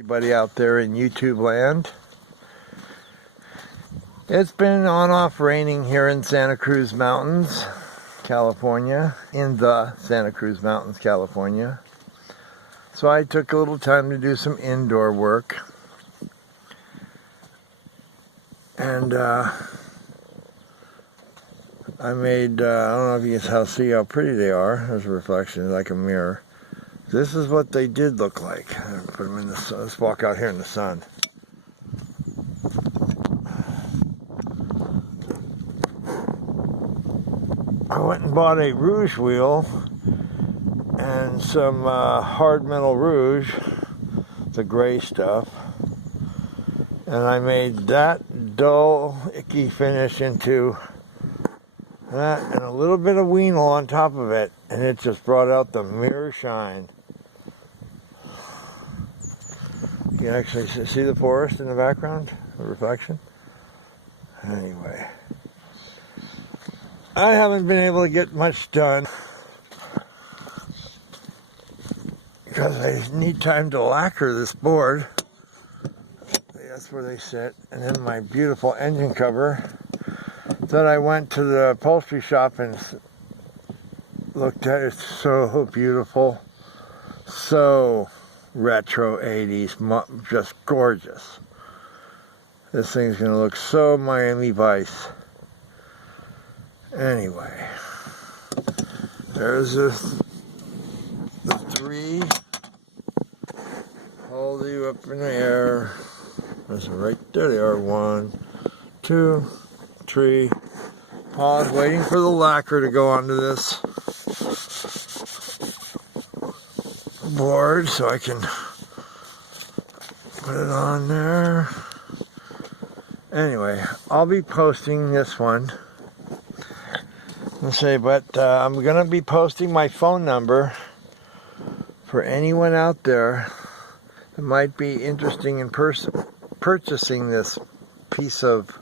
Everybody out there in YouTube land. It's been on-off raining here in Santa Cruz Mountains, California, in the Santa Cruz Mountains, California. So I took a little time to do some indoor work. And I made, I don't know if you can see how pretty they are. There's a reflection like a mirror. This is what they did look like. Put them in the sun. Let's walk out here in the sun. I went and bought a rouge wheel and some hard metal rouge, the gray stuff. And I made that dull, icky finish into that and a little bit of Weanal on top of it. And it just brought out the mirror shine. You can actually see the forest in the background, the reflection. Anyway, I haven't been able to get much done because I need time to lacquer this board. That's where they sit. And then my beautiful engine cover that I went to the upholstery shop and looked at. It's so beautiful, so retro 80s, just gorgeous. This thing's gonna look so Miami Vice. Anyway, there's the three. Hold you up in the air. There's right there. They are 1, 2, 3. Pause, waiting for the lacquer to go onto this board so I can put it on there. Anyway, I'll be posting this one. Let's say, but I'm gonna be posting my phone number for anyone out there that might be interested in purchasing this piece of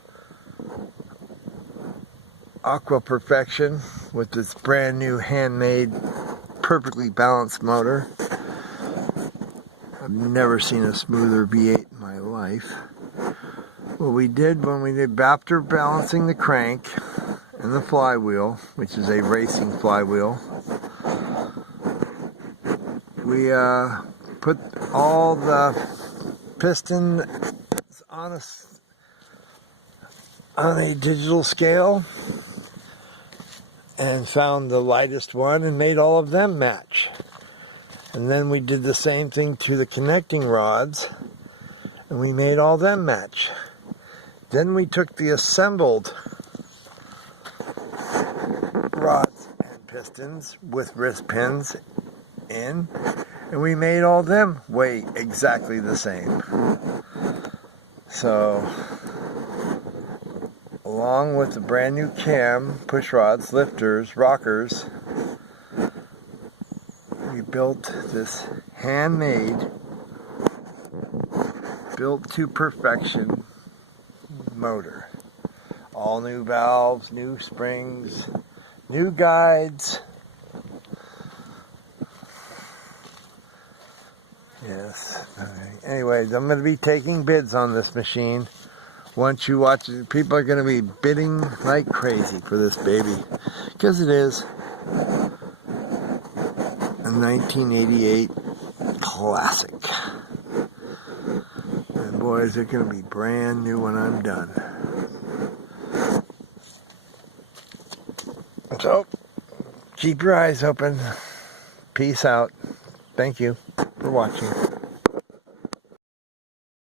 Aqua Perfection with this brand new handmade, perfectly balanced motor. I've never seen a smoother V8 in my life. What we did when we did, after balancing the crank and the flywheel, which is a racing flywheel, we put all the pistons on a digital scale and found the lightest one and made all of them match. And then we did the same thing to the connecting rods and we made all them match. Then we took the assembled rods and pistons with wrist pins in, and we made all them weigh exactly the same. So, along with the brand new cam, push rods, lifters, rockers, we built this handmade, built to perfection motor. All new valves, new springs, new guides. Yes. Anyway, I'm going to be taking bids on this machine. Once you watch it, people are going to be bidding like crazy for this baby. Because it is a 1988 classic. And boys, they're going to be brand new when I'm done. So, keep your eyes open. Peace out. Thank you for watching.